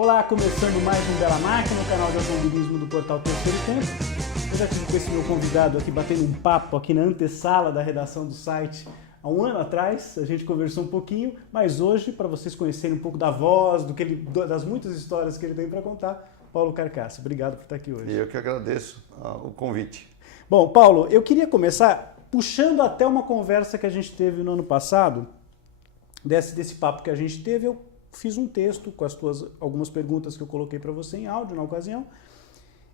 Olá, começando mais um Bela Máquina, no canal de automobilismo do portal Terceiro Tempo. Eu já estive com esse meu convidado aqui, batendo um papo aqui na antessala da redação do site há um ano atrás. A gente conversou um pouquinho, mas hoje, para vocês conhecerem um pouco da voz, das muitas histórias que ele tem para contar, Paulo Carcaça. Obrigado por estar aqui hoje. Eu que agradeço o convite. Bom, Paulo, eu queria começar puxando até uma conversa que a gente teve no ano passado, desse papo que a gente teve. Eu fiz um texto com algumas perguntas que eu coloquei para você em áudio na ocasião,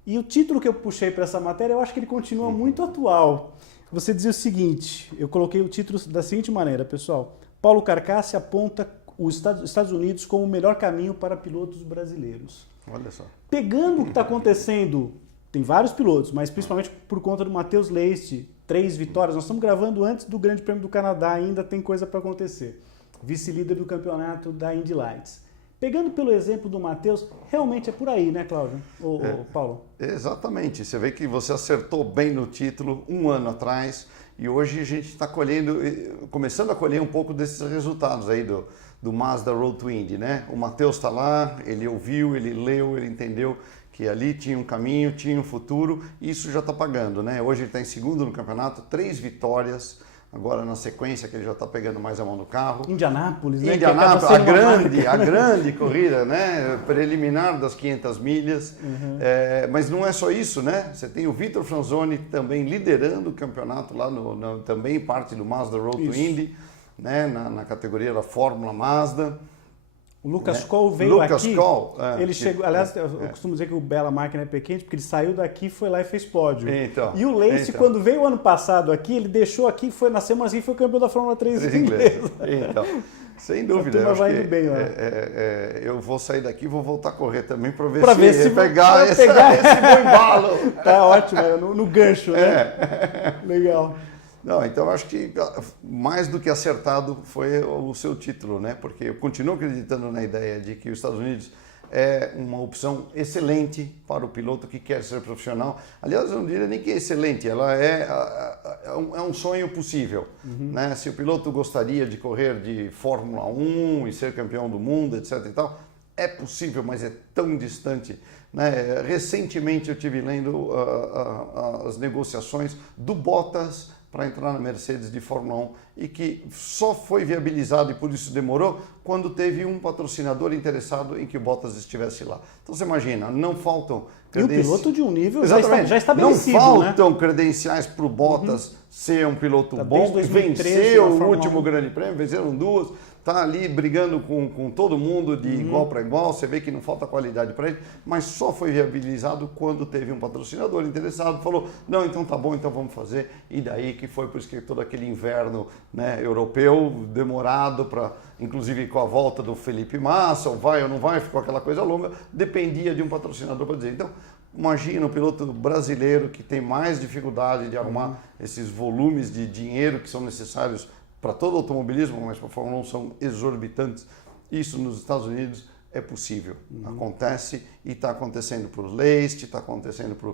e o título que eu puxei para essa matéria, eu acho que ele continua muito atual. Você dizia o seguinte, eu coloquei o título da seguinte maneira, pessoal: Paulo Carcaça aponta os Estados Unidos como o melhor caminho para pilotos brasileiros. Olha só. Pegando o que está acontecendo, tem vários pilotos, mas principalmente por conta do Matheus Leist, 3 vitórias. Nós estamos gravando antes do Grande Prêmio do Canadá, ainda tem coisa para acontecer. Vice-líder do campeonato da Indy Lights. Pegando pelo exemplo do Matheus, realmente é por aí, né, Cláudio? Paulo? Exatamente. Você vê que você acertou bem no título um ano atrás e hoje a gente está começando a colher um pouco desses resultados aí do Mazda Road to Indy, né? O Matheus está lá, ele ouviu, ele leu, ele entendeu que ali tinha um caminho, tinha um futuro, e isso já está pagando, né? Hoje ele está em segundo no campeonato, 3 vitórias. Agora, na sequência, que ele já está pegando mais a mão do carro. Indianápolis, né? Indianápolis, a grande corrida, né? Preliminar das 500 milhas. Uhum. Mas não é só isso, né? Você tem o Vitor Franzoni também liderando o campeonato lá, também parte do Mazda Road to Indy, né? Na categoria da Fórmula Mazda. O Lucas Cole veio aqui, ele chegou, aliás, eu costumo dizer que o Bela Máquina é pequeno, porque ele saiu daqui, foi lá e fez pódio. E o Leist, quando veio o ano passado aqui, ele deixou aqui, foi na semana seguinte, foi campeão da Fórmula 3 inglesa. Então, sem dúvida, eu acho que bem, eu vou sair daqui e vou voltar a correr também para ver se pegar esse bom embalo. Tá ótimo, no gancho, né? Legal. Não, então eu acho que mais do que acertado foi o seu título, né? Porque eu continuo acreditando na ideia de que os Estados Unidos é uma opção excelente para o piloto que quer ser profissional. Aliás, eu não diria nem que é excelente, ela é um sonho possível, né? Se o piloto gostaria de correr de Fórmula 1 e ser campeão do mundo, etc. e tal, é possível, mas é tão distante, né? Recentemente eu estive lendo as negociações do Bottas para entrar na Mercedes de Fórmula 1 e que só foi viabilizado, e por isso demorou, quando teve um patrocinador interessado em que o Bottas estivesse lá. Então você imagina, não faltam credenciais. E o piloto de um nível já estabelecido, não faltam credenciais para o Bottas ser um piloto bom, vencer o último Grande Prêmio, venceram 2, está ali brigando com todo mundo de igual para igual, você vê que não falta qualidade para ele, mas só foi viabilizado quando teve um patrocinador interessado, falou, não, então tá bom, então vamos fazer, e daí que foi por isso que todo aquele inverno, né, europeu, demorado, inclusive com a volta do Felipe Massa, ou vai ou não vai, ficou aquela coisa longa, dependia de um patrocinador para dizer. Então, imagina um piloto brasileiro que tem mais dificuldade de arrumar esses volumes de dinheiro que são necessários para todo o automobilismo, mas para a Fórmula 1 são exorbitantes. Isso nos Estados Unidos é possível. Acontece e está acontecendo para o Leist, está acontecendo para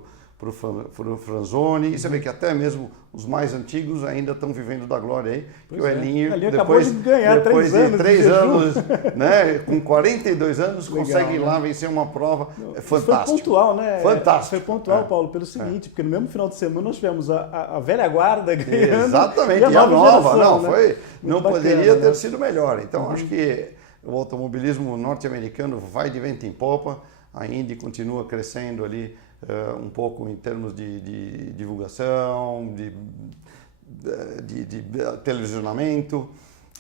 o Franzoni. E você vê que até mesmo os mais antigos ainda estão vivendo da glória aí. Que o Elinho, acabou de ganhar depois 3 anos, né, com 42 anos, consegue ir lá vencer uma prova. Fantástico. Foi pontual, né? Fantástico. Foi pontual, Paulo, pelo seguinte, porque no mesmo final de semana nós tivemos a velha guarda ganhando. Exatamente, e a nova geração, né? Não poderia ter sido melhor. Então, acho que o automobilismo norte-americano vai de vento em popa, a Indy continua crescendo ali um pouco em termos de divulgação, de televisionamento.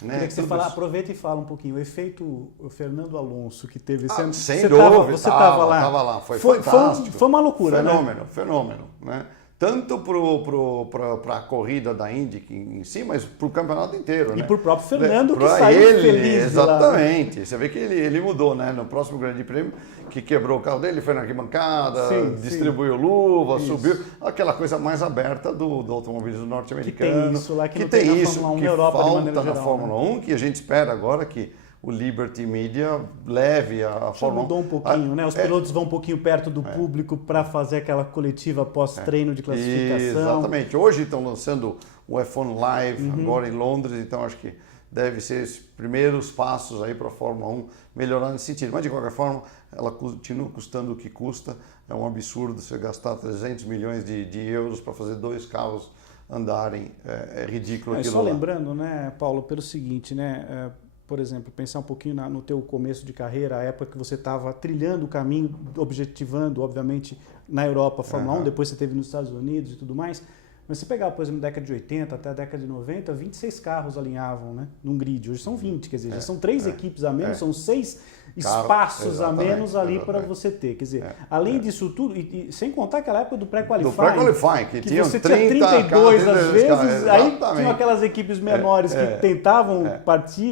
Né? Queria que você aproveita e fala um pouquinho, o efeito Fernando Alonso que teve esse ano. Sem dúvida, você estava lá. Estava lá, foi fantástico. Foi uma loucura, Fenômeno, né? Tanto para a corrida da Indy em si, mas para o campeonato inteiro. E né? para o próprio Fernando, que saiu feliz. Exatamente. Você vê que ele mudou, né? No próximo Grande Prêmio, que quebrou o carro dele, foi na arquibancada, distribuiu luva, subiu. Aquela coisa mais aberta do automobilismo norte-americano. Que tem isso lá, que tem isso, que falta na Fórmula 1, que a gente espera agora que o Liberty Media leve a Fórmula 1. Mudou um pouquinho, né? Os pilotos vão um pouquinho perto do público para fazer aquela coletiva pós-treino de classificação. Exatamente. Hoje estão lançando o F1 Live, agora em Londres, então acho que deve ser os primeiros passos aí para a Fórmula 1 melhorar nesse sentido. Mas, de qualquer forma, ela continua custando o que custa. É um absurdo você gastar 300 milhões de euros para fazer 2 carros andarem. É ridículo aquilo só lá. lembrando, né, Paulo, pelo seguinte, né, por exemplo, pensar um pouquinho no teu começo de carreira, a época que você estava trilhando o caminho, objetivando, obviamente, na Europa a Fórmula 1, depois você teve nos Estados Unidos e tudo mais. Mas você pegar, por exemplo, da década de 80 até a década de 90, 26 carros alinhavam, né, num grid. Hoje são 20, quer dizer, já são 3 equipes a menos, são 6 espaços a menos ali para você ter. Quer dizer, além disso tudo, e sem contar aquela época do pré-qualifying. Do pré-qualifying, que tinha você 30, tinha 32 às vezes, aí exatamente. tinham aquelas equipes menores que tentavam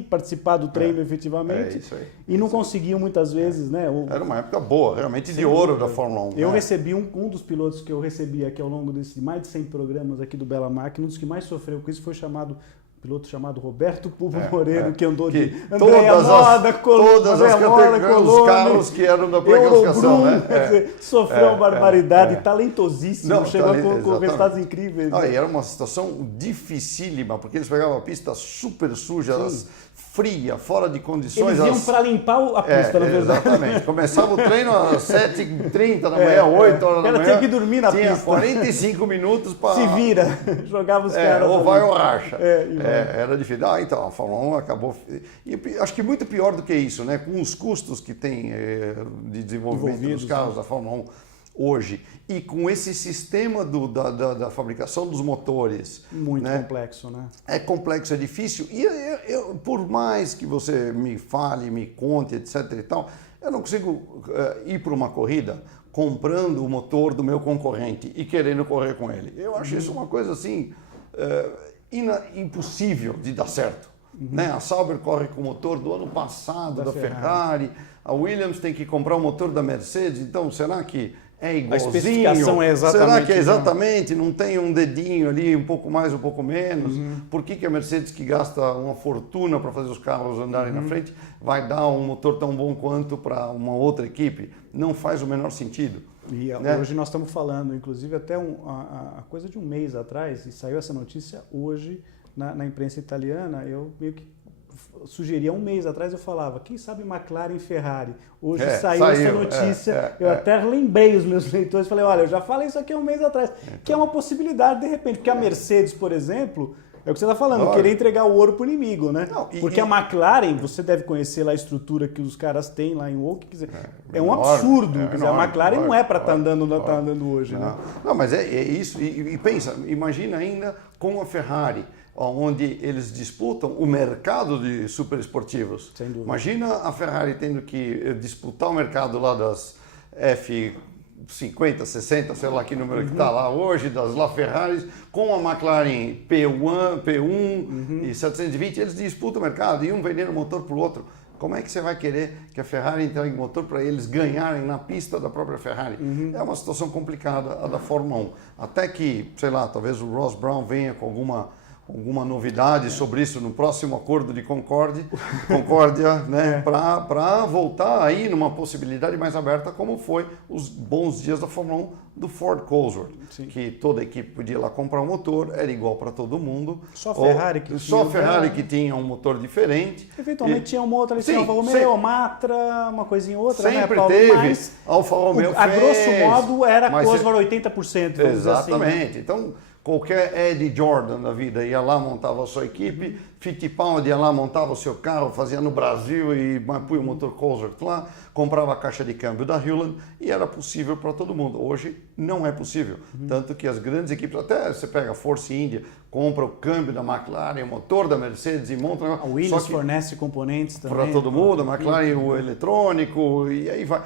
participar do treino efetivamente e não conseguiam muitas vezes, né? Era uma época boa, realmente de ouro da Fórmula 1. Eu recebi um dos pilotos que eu recebi aqui ao longo desse mais de 100 programas aqui do Bela Máquina, um dos que mais sofreu com isso foi piloto chamado Roberto Pulvo Moreno, que andou de Andréa Moda, todas as categorias, os carros que eram da pré-classificação, né? Quer dizer, sofreu uma barbaridade, talentosíssimo, chegou com resultados incríveis. E era uma situação dificílima, porque eles pegavam a pista super suja, fria, fora de condições. Eles iam para limpar a pista, na verdade. Exatamente. Começava o treino às 7h30 da manhã, 8 horas da manhã. Tinha que dormir na pista. Tinha 45 minutos para... Se vira, jogava os caras. Ou vai ou racha. Era difícil. Então, a Fórmula 1 acabou... E acho que muito pior do que isso, né? Com os custos que tem de desenvolvimento dos carros da Fórmula 1 hoje, e com esse sistema da fabricação dos motores... Muito complexo, né? É complexo, é difícil, e por mais que você me fale, me conte, etc e tal, eu não consigo ir para uma corrida comprando o motor do meu concorrente e querendo correr com ele. Eu acho isso uma coisa assim, impossível de dar certo. Né? A Sauber corre com o motor do ano passado da Ferrari, a Williams tem que comprar o motor da Mercedes, então será que é igualzinho? A especificação é exatamente... Será que é exatamente? Não tem um dedinho ali, um pouco mais, um pouco menos? Por que a Mercedes, que gasta uma fortuna para fazer os carros andarem na frente, vai dar um motor tão bom quanto para uma outra equipe? Não faz o menor sentido. E hoje nós estamos falando, inclusive até a coisa de um mês atrás, e saiu essa notícia hoje na imprensa italiana, eu meio que sugeria um mês atrás, eu falava, quem sabe McLaren e Ferrari. Hoje saiu essa notícia, eu até lembrei os meus leitores, falei, olha, eu já falei isso aqui um mês atrás, que é uma possibilidade de repente, porque a Mercedes, por exemplo, é o que você está falando, querer entregar o ouro para o inimigo, né? Porque a McLaren, você deve conhecer lá a estrutura que os caras têm lá em Woking, quer dizer, é um absurdo, quer dizer, a McLaren não é para estar andando hoje, né? Não, mas é isso, e pensa, imagina ainda com a Ferrari, onde eles disputam o mercado de superesportivos. Sem dúvida. Imagina a Ferrari tendo que disputar o mercado lá das F50, 60, sei lá que número que está lá hoje, das LaFerraris, com a McLaren P1 e 720, eles disputam o mercado e um vendendo motor para o outro. Como é que você vai querer que a Ferrari entregue motor para eles ganharem na pista da própria Ferrari? É uma situação complicada a da Fórmula 1. Até que, sei lá, talvez o Ross Brown venha com alguma novidade sobre isso no próximo acordo de concórdia, né, para voltar aí numa possibilidade mais aberta, como foi os bons dias da Fórmula 1 do Ford Cosworth, que toda a equipe podia ir lá comprar um motor, era igual para todo mundo. Só a Ferrari que tinha um motor diferente. Eventualmente tinha uma outra, tinha Alfa Romeo, Matra, uma coisinha outra, sempre né, Paulo? teve. Alfa Romeo a grosso modo era Cosworth 80%. Exatamente. Assim, né? Então, qualquer Eddie Jordan da vida ia lá, montava a sua equipe, Fittipaldi ia lá, montava o seu carro, fazia no Brasil e punha o motor Cosworth lá, comprava a caixa de câmbio da Hewland e era possível para todo mundo. Hoje não é possível. Tanto que as grandes equipes, até você pega a Force India, compra o câmbio da McLaren, o motor da Mercedes e monta... A Williams fornece componentes também. Para todo mundo, a McLaren o eletrônico e aí vai.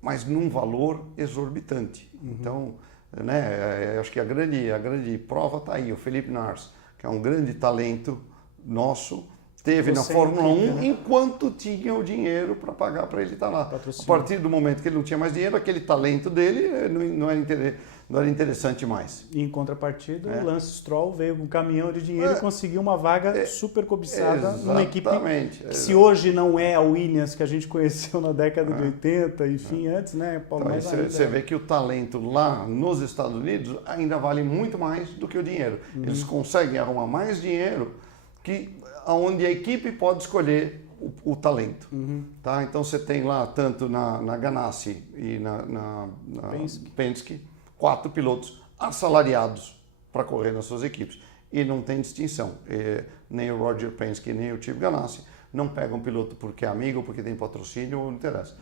Mas num valor exorbitante. Então... né? Acho que a grande prova está aí, o Felipe Nars, que é um grande talento nosso, esteve na Fórmula 1 enquanto tinha o dinheiro para pagar para ele estar lá. A partir do momento que ele não tinha mais dinheiro, aquele talento dele não era interessante mais. E em contrapartida, o Lance Stroll veio com um caminhão de dinheiro e conseguiu uma vaga super cobiçada numa equipe que, se hoje não é a Williams que a gente conheceu na década de 80, enfim, antes, né, Paulo? Então, você vê que o talento lá nos Estados Unidos ainda vale muito mais do que o dinheiro. Eles conseguem arrumar mais dinheiro que onde a equipe pode escolher o talento. Tá? Então você tem lá, tanto na Ganassi e na Penske, 4 pilotos assalariados para correr nas suas equipes. E não tem distinção. Nem o Roger Penske, nem o Chip Ganassi não pegam piloto porque é amigo, porque tem patrocínio, não interessa.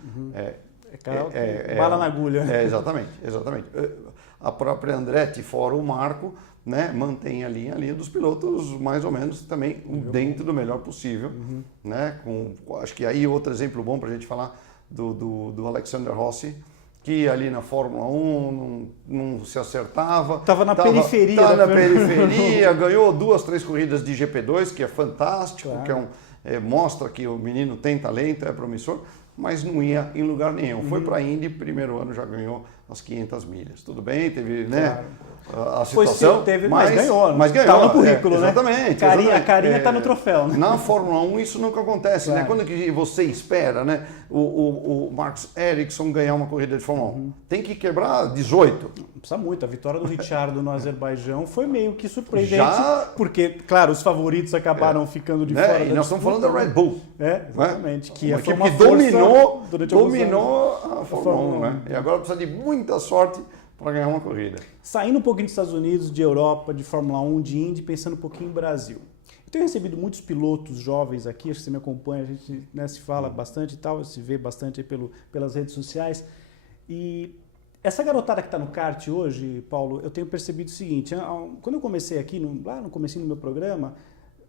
Bala na agulha. Exatamente. A própria Andretti, fora o Marco, né, mantém a linha dos pilotos mais ou menos também dentro do melhor possível. Né, acho que aí outro exemplo bom para a gente falar do Alexander Rossi, que ali na Fórmula 1 não se acertava. Estava na periferia. Estava na periferia, ganhou 2, 3 corridas de GP2, que é fantástico, claro. Que mostra que o menino tem talento, é promissor, mas não ia em lugar nenhum. Foi para a Indy, primeiro ano já ganhou as 500 milhas. Tudo bem, teve, né? A situação, mas ganhou. Mas ganhou. Está no currículo, né? Exatamente. A carinha está no troféu. Né? Na Fórmula 1 isso nunca acontece, claro. Né? Quando que você espera, né? O Marcus Ericsson ganhar uma corrida de Fórmula 1? Tem que quebrar 18. Não precisa muito. A vitória do Ricciardo no Azerbaijão foi meio que surpreendente. Porque, claro, os favoritos acabaram ficando de fora. E nós estamos falando da Red Bull. Exatamente. Né? Que foi uma dominou a Fórmula 1. Né? E agora precisa de muita sorte para ganhar uma corrida. Saindo um pouquinho dos Estados Unidos, de Europa, de Fórmula 1, de Indy, pensando um pouquinho no Brasil. Eu tenho recebido muitos pilotos jovens aqui, acho que você me acompanha, a gente, né, se fala bastante e tal, se vê bastante aí pelas redes sociais. E essa garotada que está no kart hoje, Paulo, eu tenho percebido o seguinte, quando eu comecei aqui, lá no comecinho do meu programa,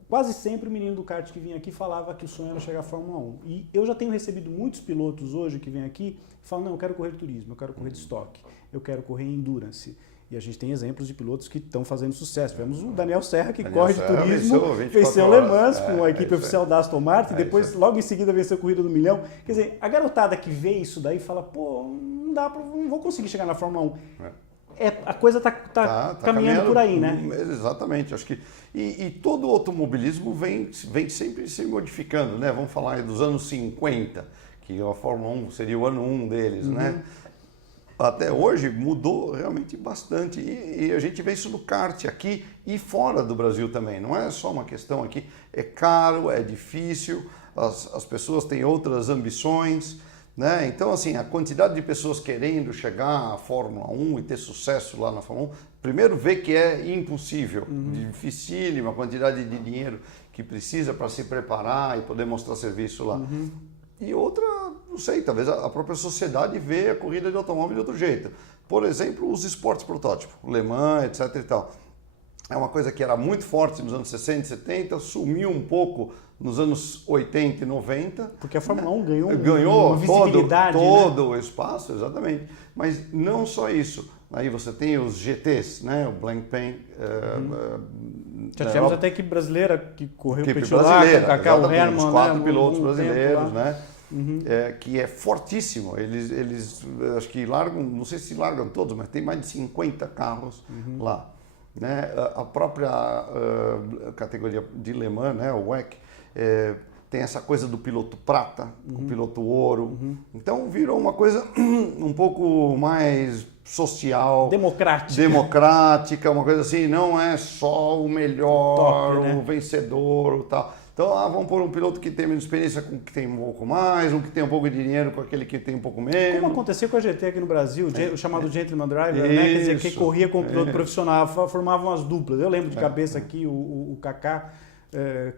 quase sempre o menino do kart que vinha aqui falava que o sonho era chegar à Fórmula 1. E eu já tenho recebido muitos pilotos hoje que vêm aqui e falam, não, eu quero correr de turismo, eu quero correr de estoque, eu quero correr em endurance. E a gente tem exemplos de pilotos que estão fazendo sucesso. Tivemos o Daniel Serra, que corre de turismo, venceu Le Mans com a equipe oficial da Aston Martin, depois, logo em seguida, venceu a Corrida do Milhão. Quer dizer, a garotada que vê isso daí fala, pô, não vou conseguir chegar na Fórmula 1. A coisa está caminhando por aí, né? Exatamente. Acho que e todo o automobilismo vem sempre se modificando, né? Vamos falar aí dos anos 50, que a Fórmula 1 seria o ano 1 deles, né? Até hoje mudou realmente bastante e a gente vê isso no kart aqui e fora do Brasil também. Não é só uma questão aqui, é caro, é difícil, as pessoas têm outras ambições, né? Então, assim, a quantidade de pessoas querendo chegar à Fórmula 1 e ter sucesso lá na Fórmula 1, primeiro vê que é impossível, dificílima a quantidade de dinheiro que precisa para se preparar e poder mostrar serviço lá. E outra, não sei, talvez a própria sociedade vê a corrida de automóvel de outro jeito. Por exemplo, os esportes protótipo, Le Mans, etc e tal. É uma coisa que era muito forte nos anos 60 e 70, sumiu um pouco nos anos 80 e 90. Porque a Fórmula 1 ganhou uma visibilidade, todo o espaço, exatamente. Mas não só isso. Aí você tem os GTs, né? O Blancpain. Já tivemos até equipe brasileira que correu equipe brasileira, Cacá, o Hermann, os 4 pilotos brasileiros, né? Que é fortíssimo. Eles acho que largam, não sei se largam todos, mas tem mais de 50 carros lá. Né? A própria categoria de Le Mans, né? O WEC, tem essa coisa do piloto prata, o piloto ouro. Então virou uma coisa um pouco mais social, democrática, uma coisa assim, não é só o melhor, top, né? O vencedor, tal. Então, vamos pôr um piloto que tem menos experiência com o que tem um pouco mais, um que tem um pouco de dinheiro com aquele que tem um pouco menos. Como aconteceu com a GT aqui no Brasil, o chamado Gentleman Driver, né? Quer dizer, quem corria com o piloto profissional, formavam as duplas. Eu lembro de cabeça aqui, o Kaká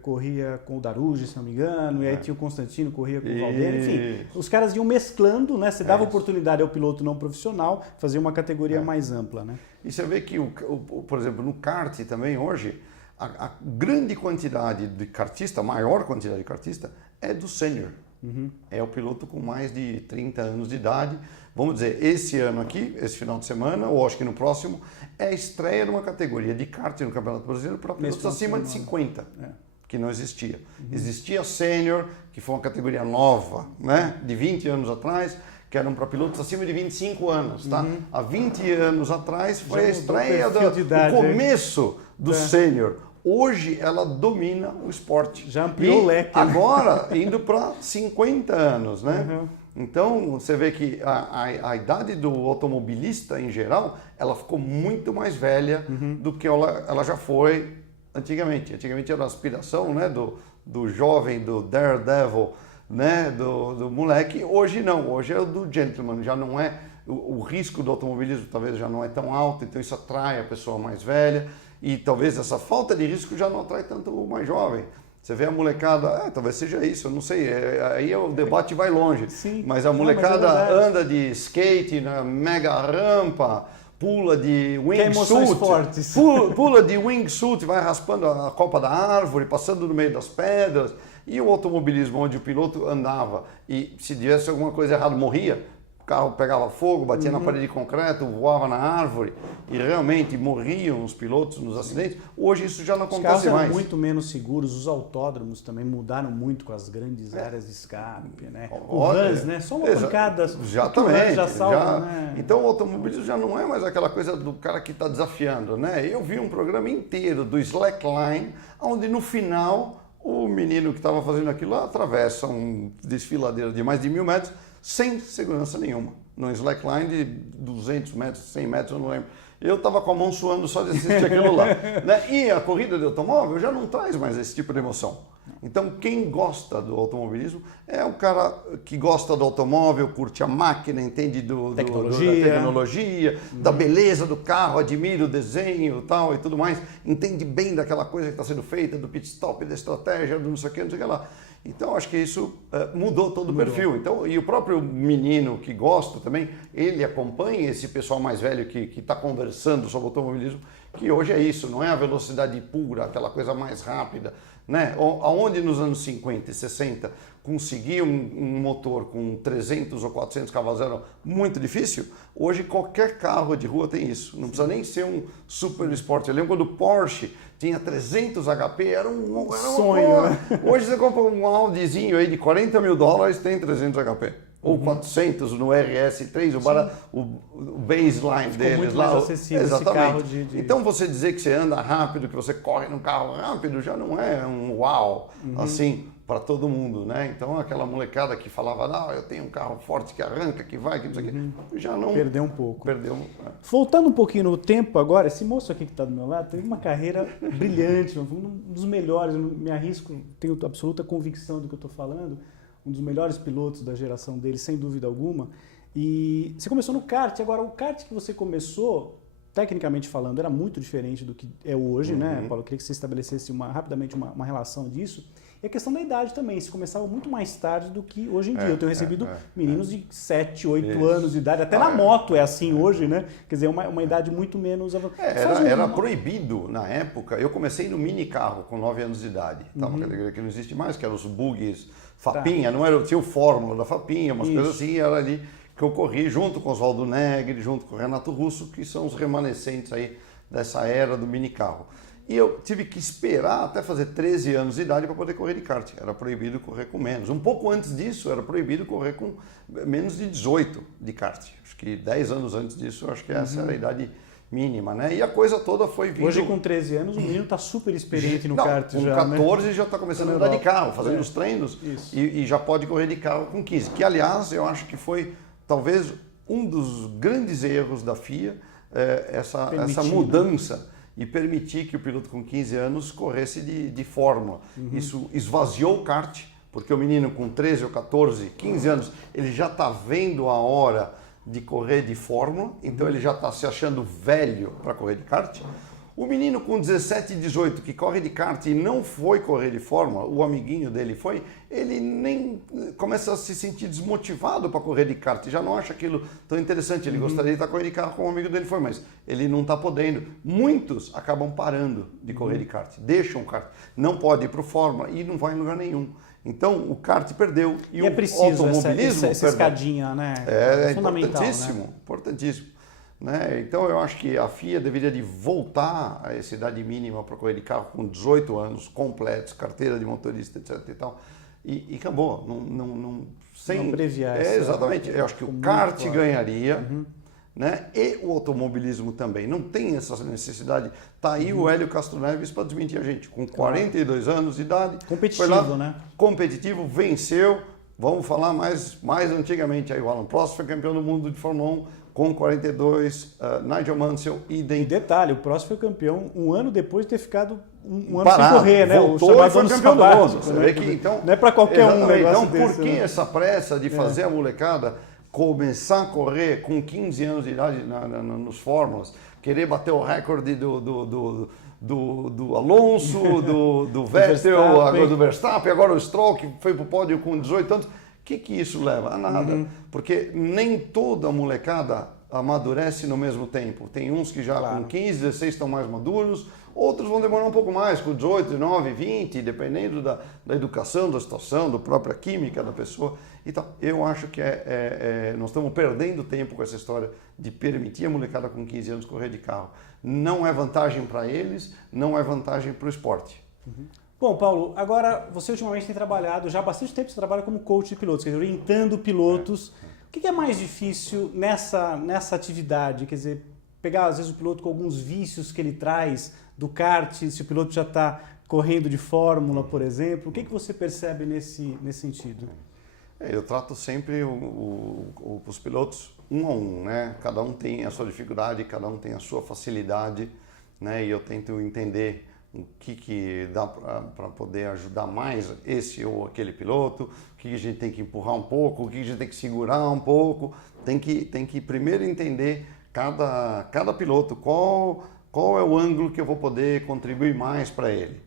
corria com o Daruji, se não me engano, e aí tinha o Constantino, corria com o Valdeir, enfim. Os caras iam mesclando, né? Você dava oportunidade ao piloto não profissional, fazer uma categoria mais ampla, né? E você vê que, por exemplo, no kart também hoje, a grande quantidade de kartista, a maior quantidade de kartista, é do sênior. É o piloto com mais de 30 anos de idade. Vamos dizer, esse ano aqui, esse final de semana, ou acho que no próximo, é a estreia de uma categoria de kart no Campeonato Brasileiro para pilotos acima de 50, que não existia. Existia sênior, que foi uma categoria nova, né, de 20 anos atrás, que eram para pilotos acima de 25 anos. Tá? Há 20 anos atrás foi a estreia do começo do sênior. Hoje ela domina o esporte. Já ampliou o leque. Agora, indo para 50 anos, né? Então, você vê que a idade do automobilista, em geral, ela ficou muito mais velha do que ela já foi Antigamente era a aspiração, né, do jovem, do daredevil, né, do moleque. Hoje não, hoje é o do gentleman, já não é, o risco do automobilismo talvez já não é tão alto, então isso atrai a pessoa mais velha e talvez essa falta de risco já não atrai tanto o mais jovem. Você vê a molecada, talvez seja isso, eu não sei, aí o debate vai longe. Sim. Mas a molecada anda de skate na mega rampa, pula de wingsuit, pula de wingsuit, vai raspando a copa da árvore, passando no meio das pedras. E o automobilismo, onde o piloto andava e se tivesse alguma coisa errada, morria. O carro pegava fogo, batia na parede de concreto, voava na árvore e realmente morriam os pilotos nos acidentes. Hoje isso já não acontece mais. Os carros eram muito menos seguros, os autódromos também mudaram muito com as grandes áreas de escape, né? O Vans, né? Só uma pancada. Exatamente. Já salva, né? Então o automobilismo já não é mais aquela coisa do cara que está desafiando, né? Eu vi um programa inteiro do slackline, onde no final o menino que estava fazendo aquilo lá atravessa um desfiladeiro de mais de 1.000 metros sem segurança nenhuma, num slackline de 200 metros, 100 metros, eu não lembro. Eu estava com a mão suando só de assistir aquilo lá. Né? E a corrida de automóvel já não traz mais esse tipo de emoção. Então, quem gosta do automobilismo é o cara que gosta do automóvel, curte a máquina, entende da tecnologia, da beleza do carro, admira o desenho tal, e tudo mais, entende bem daquela coisa que está sendo feita, do pit stop, da estratégia, do não sei o que lá. Então, acho que isso mudou todo o perfil. Então, e o próprio menino que gosta também, ele acompanha esse pessoal mais velho que está conversando sobre automobilismo, que hoje é isso, não é a velocidade pura, aquela coisa mais rápida. Né? Aonde nos anos 50 e 60 conseguir um motor com 300 ou 400 cavalos era muito difícil, hoje qualquer carro de rua tem isso. Não precisa nem ser um super esporte. Eu lembro quando o Porsche tinha 300 HP, era um sonho. Né? Hoje você compra um Audizinho aí de $40 mil, tem 300 HP. Ou 400 no RS3, o baseline ficou deles muito lá. Mais acessível exatamente. Esse carro de... Então você dizer que você anda rápido, que você corre num carro rápido, já não é um uau, assim, para todo mundo, né? Então aquela molecada que falava, não, eu tenho um carro forte que arranca, que vai, que não sei o quê, já não... Perdeu um pouco. Perdeu. Voltando um pouquinho no tempo agora, esse moço aqui que está do meu lado teve uma carreira brilhante, um dos melhores, eu me arrisco, tenho absoluta convicção do que eu estou falando, um dos melhores pilotos da geração dele, sem dúvida alguma. E você começou no kart. Agora, o kart que você começou, tecnicamente falando, era muito diferente do que é hoje, né, Paulo? Eu queria que você estabelecesse rapidamente uma relação disso. E a questão da idade também. Você começava muito mais tarde do que hoje em dia. Eu tenho recebido meninos de 7, 8 anos de idade. Até na moto é assim hoje, né? Quer dizer, uma idade muito menos... Era proibido na época. Eu comecei no mini carro com 9 anos de idade. Tá? Uma categoria que não existe mais, que eram os buggies Fapinha. Não era, tinha o Fórmula da Fapinha, umas coisas assim. Era ali que eu corri junto com Oswaldo Negri, junto com o Renato Russo, que são os remanescentes aí dessa era do mini carro. E eu tive que esperar até fazer 13 anos de idade para poder correr de kart. Era proibido correr com menos. Um pouco antes disso, era proibido correr com menos de 18 de kart. Acho que 10 anos antes disso, acho que essa era a idade mínima, né? E a coisa toda foi vindo... Hoje, com 13 anos, o menino está super experiente no kart com já, 14 né? já está começando a andar de carro, fazendo os treinos e já pode correr de carro com 15. Que, aliás, eu acho que foi talvez um dos grandes erros da FIA, essa mudança e permitir que o piloto com 15 anos corresse de Fórmula. Isso esvaziou o kart, porque o menino com 13 ou 14, 15 anos, ele já está vendo a hora de correr de Fórmula, então ele já está se achando velho para correr de kart. O menino com 17 e 18 que corre de kart e não foi correr de Fórmula, o amiguinho dele foi, ele nem começa a se sentir desmotivado para correr de kart, já não acha aquilo tão interessante, ele gostaria de estar correndo de carro como o amigo dele foi, mas ele não está podendo. Muitos acabam parando de correr de kart, deixam o kart, não pode ir para o Fórmula e não vai em lugar nenhum. Então o kart perdeu e o automobilismo essa escadinha, né? É fundamental, importantíssimo, né? Importantíssimo. Né? Então eu acho que a FIA deveria de voltar a essa idade mínima para correr de carro com 18 anos completos, carteira de motorista, etc. e tal. E acabou. Não abreviar. Exatamente. Eu acho que o kart ganharia, né? E o automobilismo também. Não tem essa necessidade. Está aí o Hélio Castro Neves para desmentir a gente. Com 42 anos de idade. Competitivo, foi lá, né? Competitivo, venceu. Vamos falar mais antigamente. Aí o Alan Prost foi campeão do mundo de Fórmula 1. com 42, Nigel Mansell, idem. E detalhe, o Prost foi campeão um ano depois de ter ficado um ano Parado, sem correr, né? Voltou e foi campeão do mundo. Você vê que, então, não é para qualquer um negócio então, por desse, que né? essa pressa de fazer a molecada começar a correr com 15 anos de idade nos Fórmulas, querer bater o recorde do Alonso, do Vettel, agora do Verstappen, agora o Stroll, que foi para o pódio com 18 anos. O que isso leva? A nada. Porque nem toda molecada amadurece no mesmo tempo. Tem uns que já com 15, 16 estão mais maduros, outros vão demorar um pouco mais, com 18, 19, 20, dependendo da educação, da situação, da própria química da pessoa. Então, eu acho que nós estamos perdendo tempo com essa história de permitir a molecada com 15 anos correr de carro. Não é vantagem para eles, não é vantagem para o esporte. Bom, Paulo, agora você ultimamente tem trabalhado, já há bastante tempo você trabalha como coach de pilotos, quer dizer, orientando pilotos. O que é mais difícil nessa atividade? Quer dizer, pegar às vezes o piloto com alguns vícios que ele traz do kart, se o piloto já está correndo de fórmula, por exemplo. O que você percebe nesse sentido? Eu trato sempre os pilotos um a um, né? Cada um tem a sua dificuldade, cada um tem a sua facilidade, né? E eu tento entender o que dá para poder ajudar mais esse ou aquele piloto, o que a gente tem que empurrar um pouco, o que a gente tem que segurar um pouco. Tem que primeiro entender cada piloto, qual é o ângulo que eu vou poder contribuir mais para ele.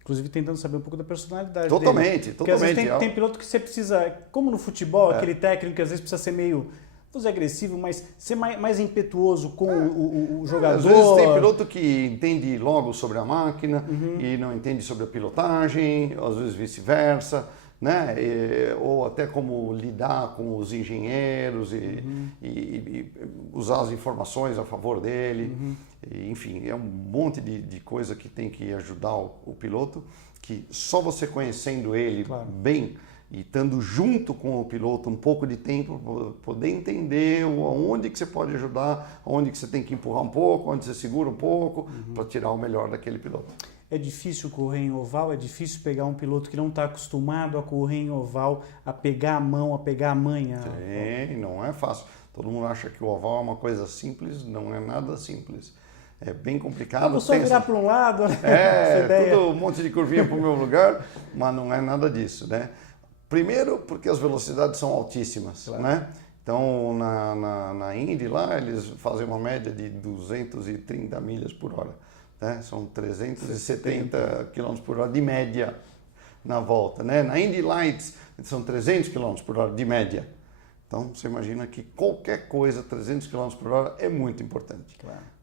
Inclusive tentando saber um pouco da personalidade totalmente, dele. Porque às vezes tem piloto que você precisa, como no futebol, aquele técnico que às vezes precisa ser meio, vou dizer agressivo, mas ser mais impetuoso com o jogador. Às vezes tem piloto que entende logo sobre a máquina e não entende sobre a pilotagem, às vezes vice-versa, né? Ou até como lidar com os engenheiros e usar as informações a favor dele. Enfim, é um monte de coisa que tem que ajudar o piloto, que só você conhecendo ele bem e estando junto com o piloto um pouco de tempo, poder entender onde que você pode ajudar, onde que você tem que empurrar um pouco, onde você segura um pouco, para tirar o melhor daquele piloto. É difícil correr em oval, é difícil pegar um piloto que não está acostumado a correr em oval, a pegar a mão, a pegar a manha. Sim, não é fácil. Todo mundo acha que o oval é uma coisa simples, não é nada simples. É bem complicado. Vamos só virar para um lado, né? Tudo um monte de curvinha para o meu lugar, mas não é nada disso, né? Primeiro, porque as velocidades são altíssimas, né? Então, na Indy lá, eles fazem uma média de 230 milhas por hora. Né? São 370 km por hora de média na volta. Né? Na Indy Lights, são 300 km por hora de média. Então, você imagina que qualquer coisa, 300 km por hora, é muito importante.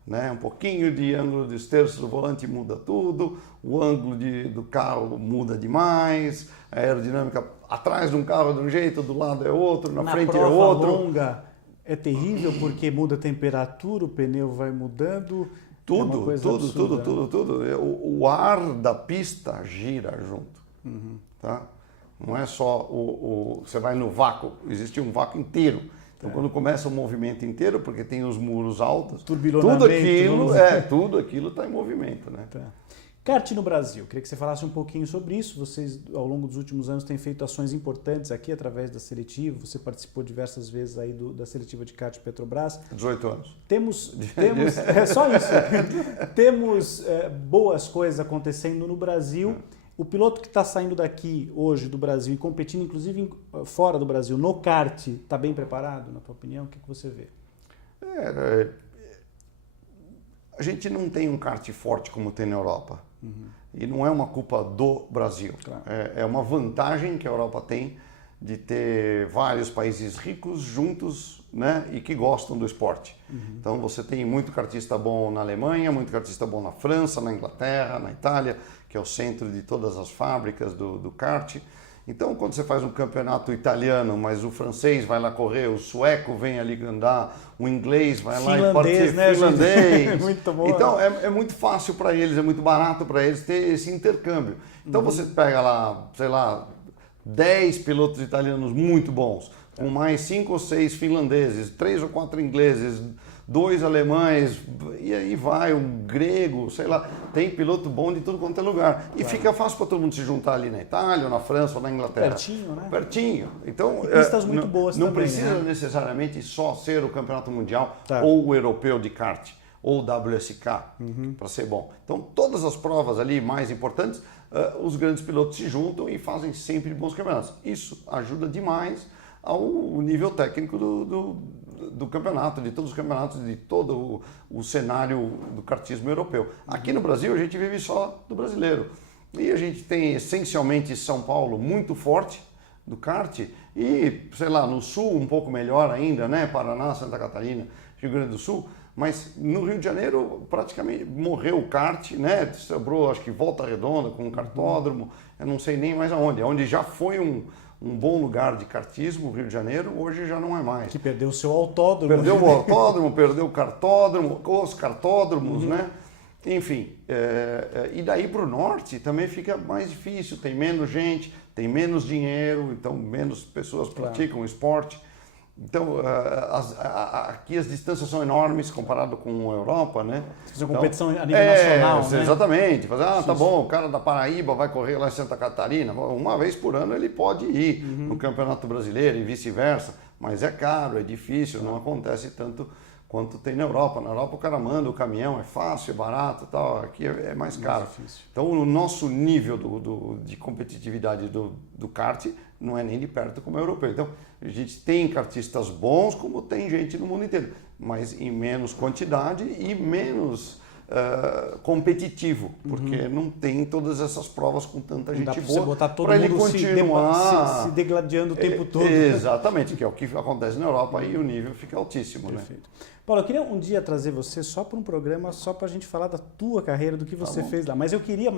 Né? Um pouquinho de ângulo de esterço do volante muda tudo, o ângulo do carro muda demais, a aerodinâmica atrás de um carro é de um jeito, do lado é outro, na frente é outro. Longa é terrível porque muda a temperatura, o pneu vai mudando. Tudo. O ar da pista gira junto. Tá? Não é só você vai no vácuo, existe um vácuo inteiro. Então, quando começa o movimento inteiro, porque tem os muros altos, tudo aquilo está em movimento. Né? Kart no Brasil, queria que você falasse um pouquinho sobre isso. Vocês, ao longo dos últimos anos, têm feito ações importantes aqui através da seletiva. Você participou diversas vezes aí da seletiva de kart Petrobras. 18 anos. Temos só isso. Temos boas coisas acontecendo no Brasil. O piloto que está saindo daqui hoje do Brasil e competindo, inclusive fora do Brasil, no kart, está bem preparado, na tua opinião? O que você vê? A gente não tem um kart forte como tem na Europa. E não é uma culpa do Brasil. É uma vantagem que a Europa tem de ter vários países ricos juntos, né, e que gostam do esporte. Então você tem muito kartista bom na Alemanha, muito kartista bom na França, na Inglaterra, na Itália, que é o centro de todas as fábricas do kart. Então, quando você faz um campeonato italiano, mas o francês vai lá correr, o sueco vem ali andar, o inglês vai lá e participa, né, finlandês. Muito bom, então, é muito fácil para eles, é muito barato para eles ter esse intercâmbio. Então, você pega lá, sei lá, 10 pilotos italianos muito bons, com mais 5 ou 6 finlandeses, 3 ou 4 ingleses, 2 alemães, e aí vai, um grego, sei lá, tem piloto bom de tudo quanto é lugar. E fica fácil para todo mundo se juntar ali na Itália, ou na França, ou na Inglaterra. Pertinho, né? Pertinho. Então, e pistas muito boas não também, precisa né? necessariamente só ser o campeonato mundial ou o europeu de kart, ou o WSK, para ser bom. Então, todas as provas ali mais importantes, os grandes pilotos se juntam e fazem sempre bons campeonatos. Isso ajuda demais ao nível técnico do campeonato, de todos os campeonatos, de todo o cenário do kartismo europeu. Aqui no Brasil, a gente vive só do brasileiro. E a gente tem essencialmente São Paulo muito forte do kart e, sei lá, no sul um pouco melhor ainda, né? Paraná, Santa Catarina, Rio Grande do Sul. Mas no Rio de Janeiro praticamente morreu o kart, né? Sobrou, acho que Volta Redonda com um kartódromo, eu não sei nem mais aonde. Onde já foi um bom lugar de kartismo, o Rio de Janeiro, hoje já não é mais. Que perdeu o seu autódromo. Perdeu o autódromo, perdeu o kartódromo, os kartódromos, né? Enfim, e daí para o norte também fica mais difícil, tem menos gente, tem menos dinheiro, então menos pessoas praticam o esporte. Então, aqui as distâncias são enormes comparado com a Europa, né? Fazer competição a nível nacional, né? Exatamente. Fazer, tá bom, o cara da Paraíba vai correr lá em Santa Catarina. Uma vez por ano ele pode ir no Campeonato Brasileiro e vice-versa, mas é caro, é difícil, não acontece tanto quanto tem na Europa. Na Europa o cara manda o caminhão, é fácil, é barato, tal. Aqui é mais caro. Então o nosso nível de competitividade do kart não é nem de perto como o europeu. Então a gente tem kartistas bons como tem gente no mundo inteiro, mas em menos quantidade e menos competitivo, porque não tem todas essas provas com tanta gente boa para ele continuar se degladiando o tempo todo. Exatamente, que é o que acontece na Europa e o nível fica altíssimo. Perfeito. Né? Paulo, eu queria um dia trazer você só para um programa, só para a gente falar da tua carreira, do que você fez lá. Mas eu queria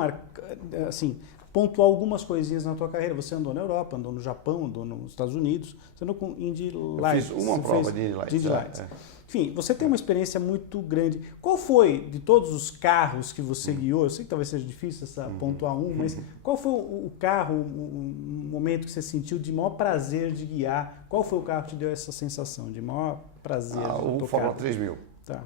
assim, pontuar algumas coisinhas na tua carreira. Você andou na Europa, andou no Japão, andou nos Estados Unidos, você andou com Indy Lights. Eu fiz uma prova de Indy Lights. Enfim, você tem uma experiência muito grande. Qual foi, de todos os carros que você guiou, eu sei que talvez seja difícil pontuar mas qual foi o carro, o momento que você sentiu de maior prazer de guiar? Qual foi o carro que te deu essa sensação de maior prazer de tocar? O Fórmula 3000. Tá.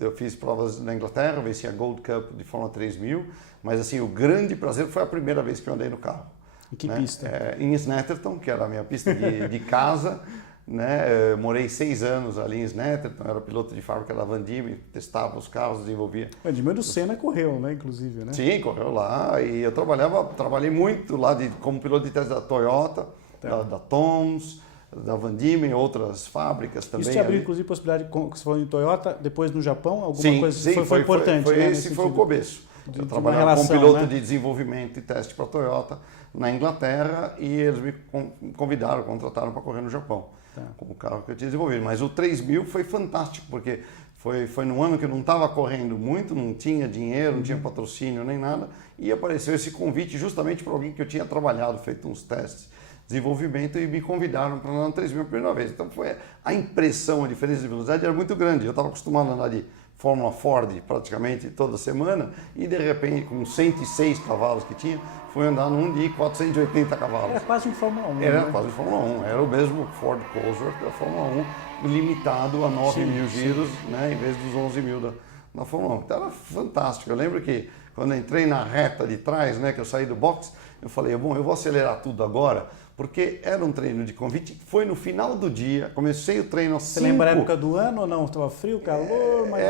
Eu fiz provas na Inglaterra, venci a Gold Cup de Fórmula 3000, mas assim, o grande prazer foi a primeira vez que eu andei no carro. Em que pista? Em Snetterton, que era a minha pista de casa. Né? Eu morei 6 anos ali em Snetterton, era piloto de fábrica da Van Diemen, testava os carros, desenvolvia. O Van do Senna correu, né, inclusive, né? Sim, correu lá e eu trabalhei muito lá como piloto de teste da Toyota, da Toms, da Van Diemen, outras fábricas também. Isso te abriu, inclusive, possibilidade, como você falou em Toyota, depois no Japão, alguma coisa foi importante, né? Esse foi o começo. Eu trabalhava relação, como piloto, né? de desenvolvimento e teste para a Toyota na Inglaterra e eles me convidaram, contrataram para correr no Japão. Com o carro que eu tinha desenvolvido. Mas o 3000 foi fantástico, porque foi num ano que eu não estava correndo muito, não tinha dinheiro, não tinha patrocínio nem nada, e apareceu esse convite justamente para alguém que eu tinha trabalhado, feito uns testes de desenvolvimento, e me convidaram para andar no 3000 pela primeira vez. Então foi a impressão, a diferença de velocidade era muito grande. Eu estava acostumado a andar de Fórmula Ford praticamente toda semana, e de repente, com 106 cavalos que tinha, fui andar num de 480 cavalos. Era quase um Fórmula 1. Era né? quase um Fórmula 1. Era o mesmo Ford Cosworth da Fórmula 1, limitado a 9 mil giros, né, em vez dos 11 mil da Fórmula 1. Então era fantástico. Eu lembro que quando eu entrei na reta de trás, né, que eu saí do box, eu falei, bom, eu vou acelerar tudo agora, porque era um treino de convite. Foi no final do dia, comecei o treino às 5. Você lembra a época do ano ou não? Estava frio, calor? Mas...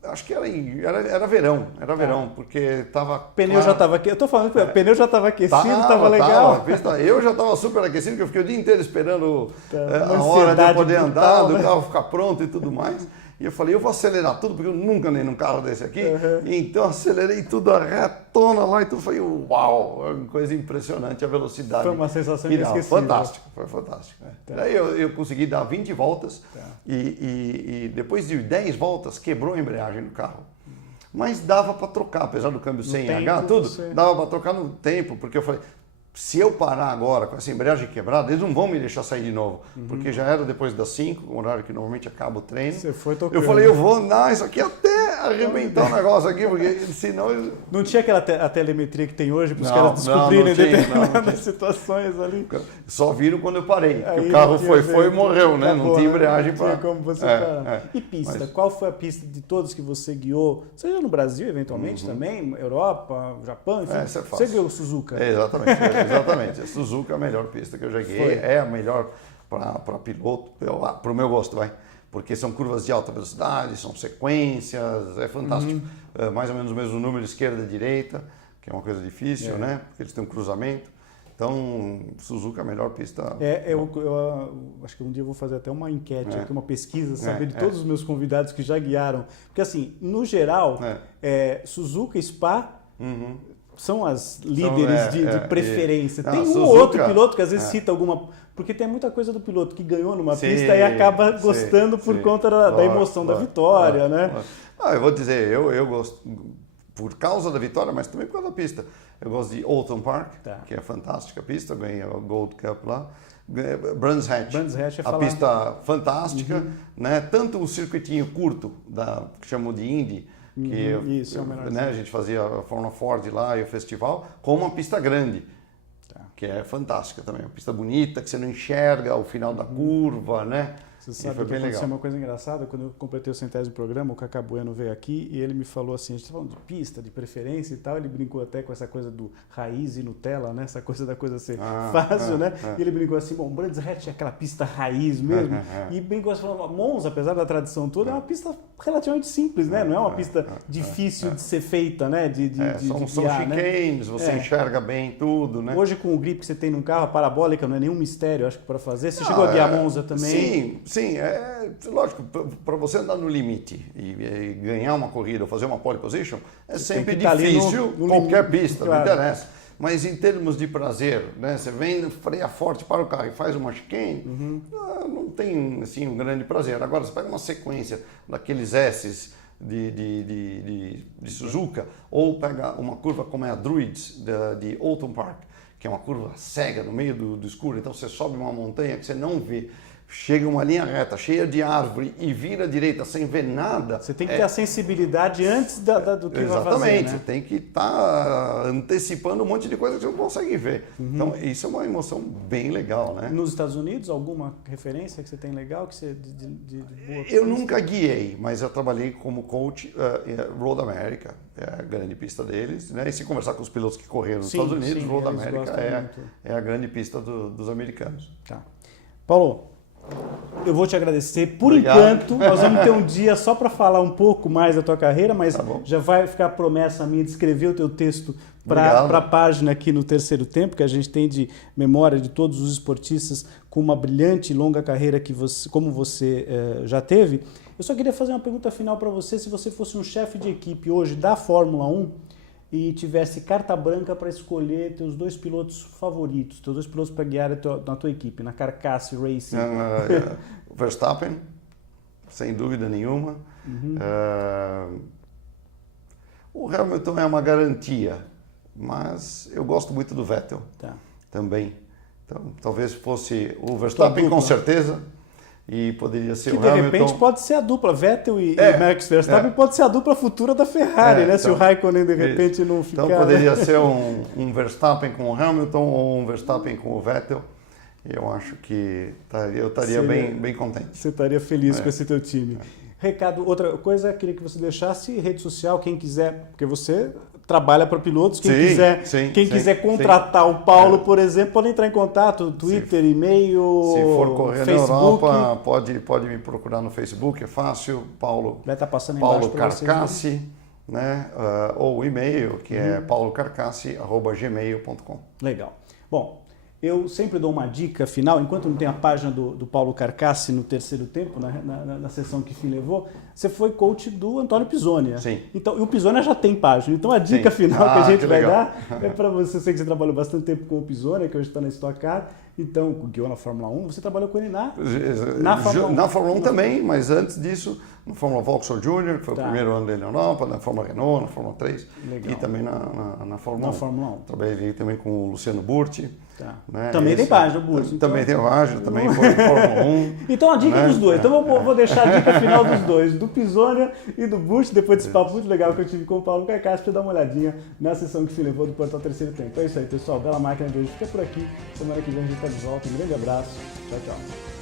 Acho que era verão, porque estava... Pneu já estava aquecido, eu tô falando que o pneu já estava aquecido, estava legal. Eu já estava super aquecido, porque eu fiquei o dia inteiro esperando a Uma hora de eu poder brutal, andar, né? do carro ficar pronto e tudo mais. E eu falei, eu vou acelerar tudo, porque eu nunca andei num carro desse aqui. Então acelerei tudo a retona lá e tudo. Falei, uau, uma coisa impressionante a velocidade. Foi uma sensação inesquecível. Fantástico, foi fantástico. Daí eu consegui dar 20 voltas e depois de 10 voltas quebrou a embreagem do carro. Mas dava para trocar, apesar do câmbio sem H, tudo, dava para trocar no tempo, porque eu falei, se eu parar agora com essa embreagem quebrada, eles não vão me deixar sair de novo, porque já era depois das 5, o horário que normalmente acaba o treino. Você foi tocando. Eu falei, eu vou andar isso aqui até arrebentar o negócio aqui, porque senão... Não tinha aquela a telemetria que tem hoje para os caras descobrirem determinadas situações ali? Só viram quando eu parei, que o carro foi e morreu, né? Não tinha embreagem para... Não tinha como você parar. E pista? Qual foi a pista de todas que você guiou? Seja no Brasil, eventualmente, também, Europa, Japão, enfim. Essa é fácil. Você guiou o Suzuka? Exatamente. A Suzuka é a melhor pista que eu já guiei, é a melhor para piloto, para o meu gosto, vai. Porque são curvas de alta velocidade, são sequências, é fantástico. Mais ou menos o mesmo número esquerda e direita, que é uma coisa difícil, né? Porque eles têm um cruzamento. Então, Suzuka é a melhor pista. Eu acho que um dia eu vou fazer até uma enquete, aqui, uma pesquisa, saber de todos os meus convidados que já guiaram. Porque assim, no geral, Suzuka, Spa... São as líderes de preferência. Tem um ou outro piloto que às vezes cita alguma... Porque tem muita coisa do piloto que ganhou numa pista e acaba gostando por conta da emoção da vitória, né? Eu vou dizer, eu gosto por causa da vitória, mas também por causa da pista. Eu gosto de Oulton Park, que é fantástica a pista, ganhei a Gold Cup lá. Brands Hatch, a pista fantástica, né? Tanto o circuitinho curto, que chamam de Indy, que isso, é o menor, né, a gente fazia a Fórmula Ford lá e o festival, com uma pista grande, que é fantástica também, uma pista bonita, que você não enxerga o final da curva, né? Você sabe que aconteceu uma coisa engraçada, quando eu completei o 100º programa, o Cacá Bueno veio aqui e ele me falou assim, a gente está falando de pista, de preferência e tal, ele brincou até com essa coisa do raiz e Nutella, né? Essa coisa da coisa ser fácil, né? E ele brincou assim, bom, Brands Hatch é aquela pista raiz mesmo, e brincou assim, falando, Monza, apesar da tradição toda, é uma pista relativamente simples, né? Não é uma pista difícil de ser feita, né? São chicanes, você enxerga bem tudo, né? Hoje com o grip que você tem num carro, a parabólica não é nenhum mistério, acho que para fazer. Você chegou a guiar Monza também? Sim, lógico, para você andar no limite e ganhar uma corrida ou fazer uma pole position, é sempre difícil, qualquer pista, não interessa. Mas em termos de prazer, né, você vem, freia forte para o carro e faz uma chicane, não tem assim, um grande prazer. Agora, você pega uma sequência daqueles S's de Suzuka, ou pega uma curva como é a Druids de Oulton Park, que é uma curva cega no meio do escuro, então você sobe uma montanha que você não vê, chega uma linha reta, cheia de árvore e vira à direita sem ver nada. Você tem que ter a sensibilidade antes do que vai fazer, exatamente, né? Você tem que estar antecipando um monte de coisa que você não consegue ver. Então, isso é uma emoção bem legal, né? Nos Estados Unidos, alguma referência que você tem legal? Que você, de boa eu nunca guiei, mas eu trabalhei como coach em Road America, é a grande pista deles, né? E se conversar com os pilotos que correram nos Estados Unidos, Road America é a grande pista dos americanos. Tá. Paulo, eu vou te agradecer. Por enquanto, nós vamos ter um dia só para falar um pouco mais da tua carreira, mas já vai ficar a promessa minha de escrever o teu texto para a página aqui no Terceiro Tempo, que a gente tem de memória de todos os esportistas com uma brilhante e longa carreira como você já teve. Eu só queria fazer uma pergunta final para você. Se você fosse um chefe de equipe hoje da Fórmula 1 e tivesse carta branca para escolher teus dois pilotos favoritos, teus dois pilotos para guiar na tua equipe, na Carcass Racing. Verstappen, sem dúvida nenhuma. O Hamilton é uma garantia, mas eu gosto muito do Vettel também. Então, talvez fosse o Verstappen com certeza. E poderia ser o Hamilton. Que de repente pode ser a dupla, Vettel e Max Verstappen pode ser a dupla futura da Ferrari, né? Então, se o Raikkonen de repente não ficar... Então poderia ser um Verstappen com o Hamilton ou um Verstappen com o Vettel. Eu acho que eu estaria bem contente. Você estaria feliz com esse teu time. Recado, outra coisa, queria que você deixasse rede social, quem quiser, porque você trabalha para pilotos, quem quiser contratar o Paulo, por exemplo, pode entrar em contato, Twitter, e-mail, se for correr Facebook. na Europa, pode me procurar no Facebook, é fácil, Paulo, vai estar passando Paulo Carcassi, né? Ou o e-mail, que é paulocarcassi@gmail.com. Legal. Bom, eu sempre dou uma dica final, enquanto não tem a página do Paulo Carcassi no terceiro tempo, na sessão que fim levou, você foi coach do Antônio Pisonia. Sim. Então, e o Pisonia já tem página. Então a dica final que a gente vai dar é para você, eu sei que você trabalhou bastante tempo com o Pisonia, que hoje está na Stock Car, então, guiou na Fórmula 1, você trabalhou com ele na Fórmula 1. Na Fórmula 1 também, mas antes disso, na Fórmula Vauxhall Júnior, que foi o primeiro ano dele na Europa, na Fórmula Renault, na Fórmula 3 e também na Fórmula 1. Fórmula 1. Trabalhei também com o Luciano Burti. Tá. Né? Também tem página, Burti. Também tem página, também foi Fórmula 1. Então a dica dos dois. Então eu vou deixar a dica final dos dois, do Pisonia e do Burti, depois desse papo muito legal que eu tive com o Paulo Carcassi, para dar uma olhadinha na sessão que se levou do Portal Terceiro Tempo. É isso aí, pessoal. Bela Máquina de hoje fica por aqui. Semana que vem a gente está de volta. Um grande abraço. Tchau, tchau.